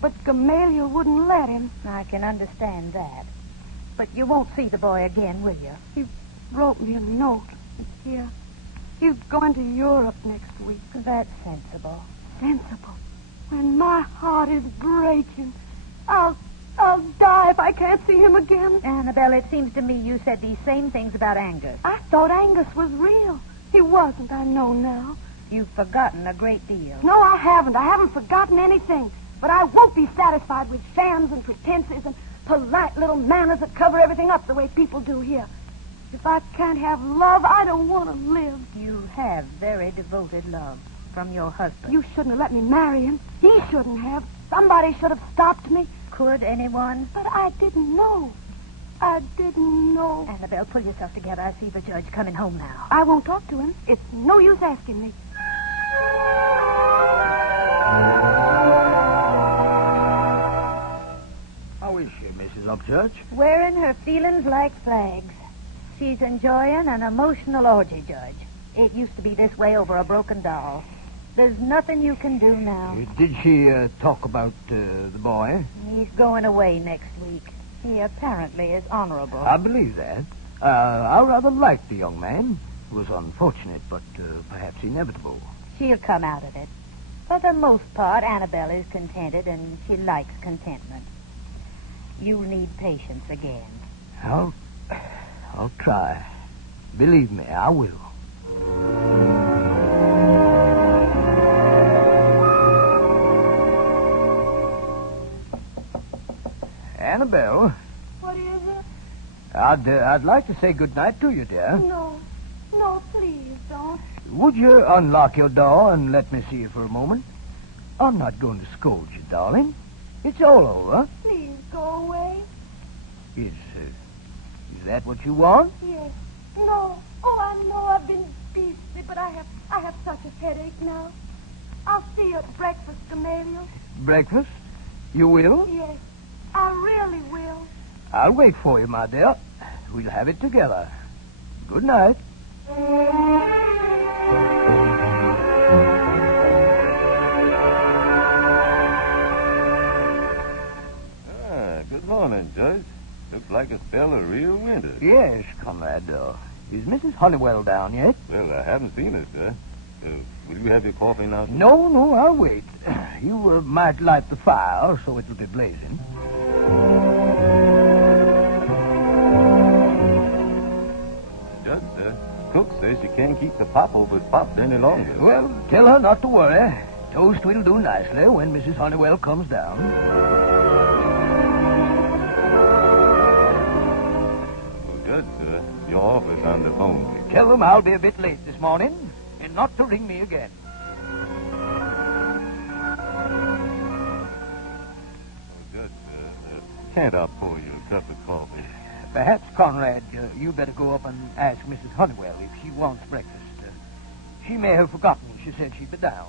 But Gamaliel wouldn't let him. I can understand that. But you won't see the boy again, will you? He wrote me a note. It's here. He's going to Europe next week. That's sensible. Sensible? When my heart is breaking, I'll die if I can't see him again. Annabelle, it seems to me you said these same things about Angus. I thought Angus was real. He wasn't, I know now. You've forgotten a great deal. No, I haven't. I haven't forgotten anything. But I won't be satisfied with shams and pretenses and polite little manners that cover everything up the way people do here. If I can't have love, I don't want to live. You have very devoted love from your husband. You shouldn't have let me marry him. He shouldn't have. Somebody should have stopped me. Could anyone? But I didn't know. I didn't know. Annabelle, pull yourself together. I see the judge coming home now. I won't talk to him. It's no use asking me. How is she, Mrs. Upchurch? Wearing her feelings like flags. She's enjoying an emotional orgy, Judge. It used to be this way over a broken doll. There's nothing you can do now. Did she talk about the boy? He's going away next week. He apparently is honorable. I believe that. I rather liked the young man. It was unfortunate, but perhaps inevitable. She'll come out of it. For the most part, Annabelle is contented, and she likes contentment. You'll need patience again. I'll try. Believe me, I will. Annabelle. What is it? I'd like to say good night to you, dear. No, please don't. Would you unlock your door and let me see you for a moment? I'm not going to scold you, darling. It's all over. Please go away. Is that what you want? Yes. No. Oh, I know I've been beastly, but I have such a headache now. I'll see you at breakfast, Gamaliel. Breakfast? You will? Yes, I really will. I'll wait for you, my dear. We'll have it together. Good night. Good morning, Judge. Looks like a spell of real winter. Yes, Conrad. Is Mrs. Honeywell down yet? Well, I haven't seen her, sir. Will you have your coffee now, sir? No, I'll wait. You might light the fire so it'll be blazing. Judge, sir, cook says she can't keep the popovers popped any longer. Well, tell her not to worry. Toast will do nicely when Mrs. Honeywell comes down. Your office on the phone. Tell them I'll be a bit late this morning and not to ring me again. Judge, can't I pour you a cup of coffee? Perhaps, Conrad, you better go up and ask Mrs. Honeywell if she wants breakfast. She may have forgotten. She said she'd be down.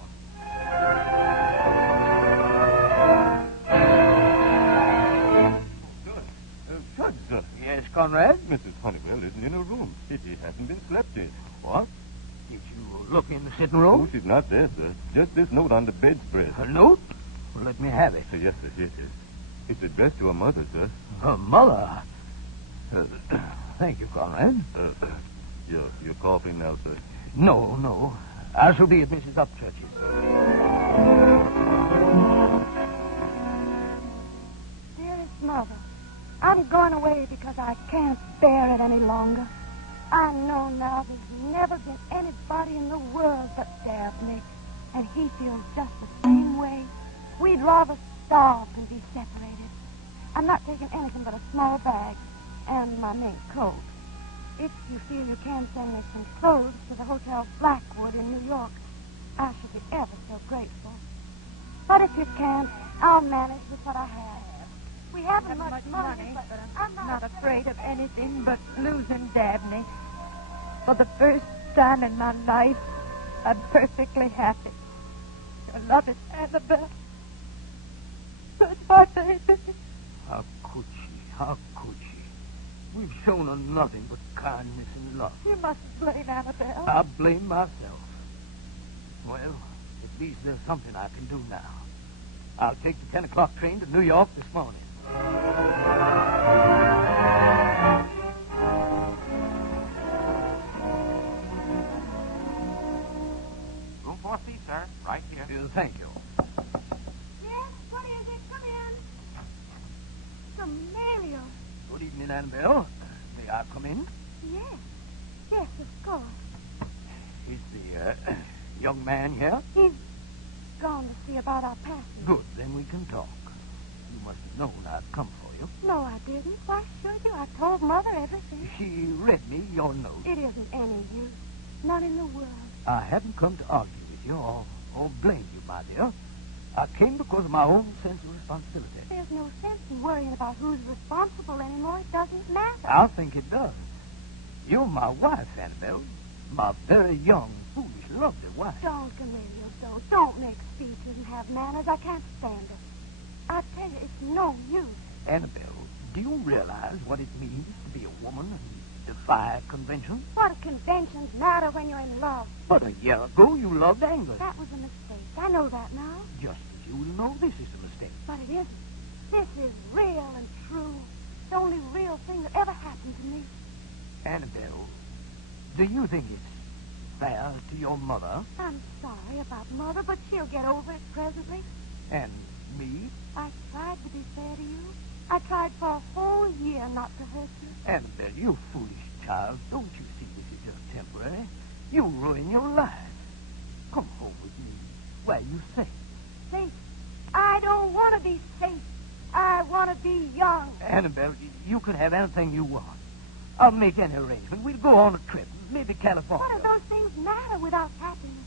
Judge, sir. Yes, Conrad? Mrs. Honeywell isn't in her room. She hasn't been slept in. What? Did you look in the sitting room? Oh, she's not there, sir. Just this note on the bedspread. A note? Well, let me have it. Yes, sir, yes. It's addressed to her mother, sir. Her mother? Thank you, Conrad. You're coughing now, sir? No. I shall be at Mrs. Upchurch's. Dearest Mother, I'm going away because I can't bear it any longer. I know now there's never been anybody in the world but Dabney, and he feels just the same way. We'd rather starve than be separated. I'm not taking anything but a small bag and my mink coat. If you feel you can send me some clothes to the Hotel Blackwood in New York, I should be ever so grateful. But if you can't, I'll manage with what I have. We haven't much money, but I'm not afraid of anything but losing Dabney. For the first time in my life, I'm perfectly happy. I love it, Annabelle. But what, baby? How could she? How could she? We've shown her nothing but kindness and love. You mustn't blame Annabelle. I blame myself. Well, at least there's something I can do now. I'll take the 10 o'clock train to New York this morning. Room 4C, sir. Right here. Thank you. Yes, what is it? Come in. Camellia. Good evening, Annabelle. May I come in? Yes. Yes, of course. Is the young man here? He's gone to see about our passage. Good, then we can talk. You must have known I'd come for you. No, I didn't. Why should you? I told Mother everything. She read me your note. It isn't any use. None in the world. I haven't come to argue with you or blame you, my dear. I came because of my own sense of responsibility. There's no sense in worrying about who's responsible anymore. It doesn't matter. I think it does. You're my wife, Annabelle. My very young, foolish, lovely wife. Don't, Camellia, don't make speeches and have manners. I can't stand it. I tell you, it's no use. Annabelle, do you realize what it means to be a woman and defy convention? What do conventions matter when you're in love? But a year ago, you loved England. That was a mistake. I know that now. Just as you know this is a mistake. But it isn't. This is real and true. The only real thing that ever happened to me. Annabelle, do you think it's fair to your mother? I'm sorry about Mother, but she'll get over it presently. And me? I tried to be fair to you. I tried for a whole year not to hurt you. Annabelle, you foolish child. Don't you see this is just temporary? You'll ruin your life. Come home with me while you safe. Safe? I don't want to be safe. I want to be young. Annabelle, you can have anything you want. I'll make any arrangement. We'll go on a trip. Maybe California. What do those things matter without happiness?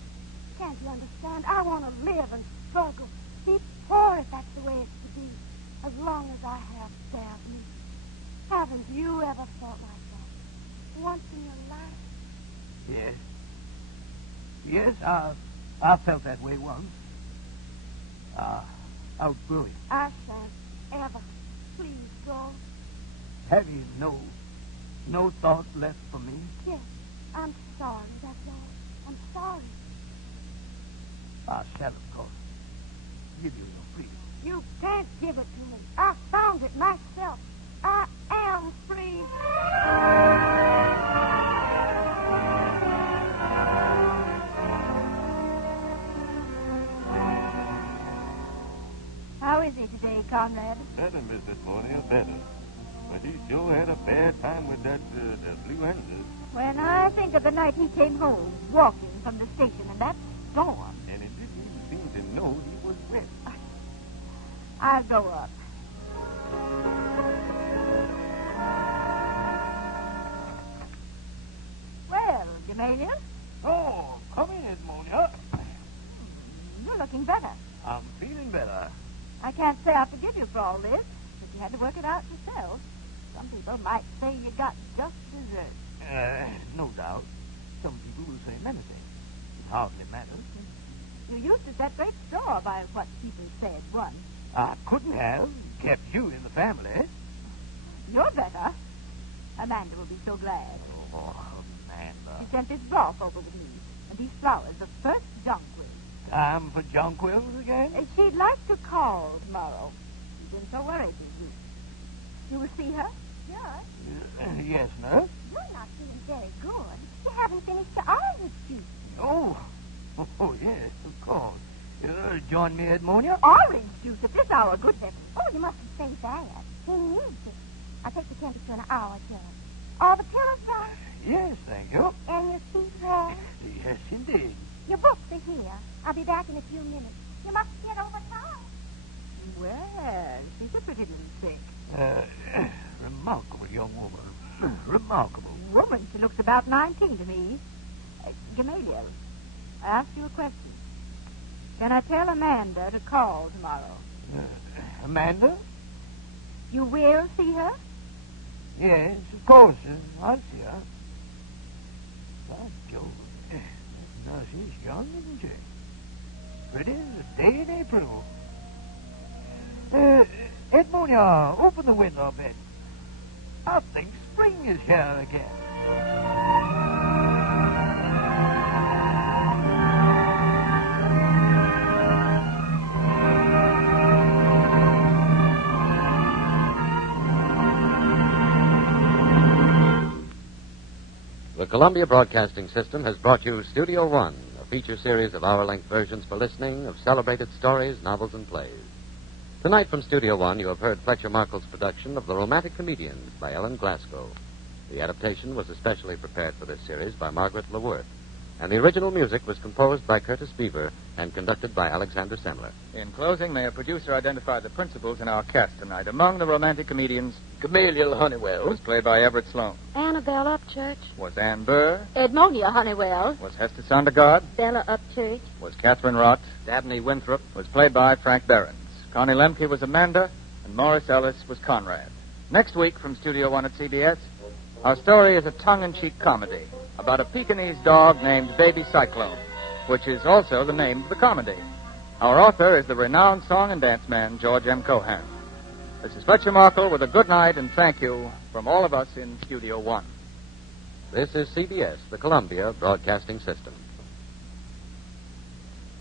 Can't you understand? I want to live and struggle. Be poor if that's the way it's to be. As long as I have Dabney. Haven't you ever felt like that? Once in your life? Yes. Yes, I felt that way once. Outgrew it. I shan't ever. Please go. Have you no thought left for me? Yes. I'm sorry, that's all. I'm sorry. I shall, of course, give you your freedom. You can't give it to me. I found it myself. I am free. How is he today, Conrad? Better, Mrs. Monia, better. But he sure had a bad time with that the blue angel. When I think of the night he came home, walking from the station in that storm. And he didn't even seem to know he was wet. I'll go up. Well, Jamelia, Oh, come in, Monia. you're looking better. I'm feeling better. I can't say I forgive you for all this, but you had to work it out yourself. Some people might say you got just dessert. No doubt. Some people will say many things. It hardly matters. You used to set great store by what people said once. I couldn't have kept you in the family. You're better. Amanda will be so glad. Oh, She Amanda. sent this broth over with me, and these flowers, the first jonquil. Time for jonquils again? She'd like to call tomorrow. She's been so worried with you. You will see her? Judge, Yes, nurse. you're not feeling very good. You haven't finished your orange juice. Oh, yes, of course. Join me at Monia? Orange juice at this hour, good heavens. Oh, you mustn't say that. He needs it. I'll take the temperature in an hour, Judge. All the pillows dry? Yes, thank you. And your feet warm? Yes, indeed. Your books are here. I'll be back in a few minutes. You must get over now. Well, she's a pretty little trick. Remarkable young woman. Remarkable. Woman, she looks about 19 to me. Gamaliel, I asked you a question. Can I tell Amanda to call tomorrow? Amanda? You will see her? Yes, of course. I'll see her. By Jove. Now, she's young, isn't she? Pretty as a day in April. Edmonia, open the window a bit. I think spring is here again. The Columbia Broadcasting System has brought you Studio One, a feature series of hour-length versions for listening of celebrated stories, novels, and plays. Tonight from Studio One, you have heard Fletcher Markle's production of The Romantic Comedians by Ellen Glasgow. The adaptation was especially prepared for this series by Margaret LeWorth, and the original music was composed by Curtis Fibber and conducted by Alexander Semler. In closing, may a producer identify the principals in our cast tonight. Among the romantic comedians, Gamaliel Honeywell. was played by Everett Sloane. Annabelle Upchurch. Was Ann Burr. Edmonia Honeywell. Was Hester Sondergaard. Bella Upchurch. Was Catherine Rott. Dabney Winthrop. Was played by Frank Behrens. Connie Lemke was Amanda, and Morris Ellis was Conrad. Next week from Studio One at CBS, our story is a tongue-in-cheek comedy about a Pekingese dog named Baby Cyclone, which is also the name of the comedy. Our author is the renowned song and dance man, George M. Cohan. This is Fletcher Markle with a good night and thank you from all of us in Studio One. This is CBS, the Columbia Broadcasting System.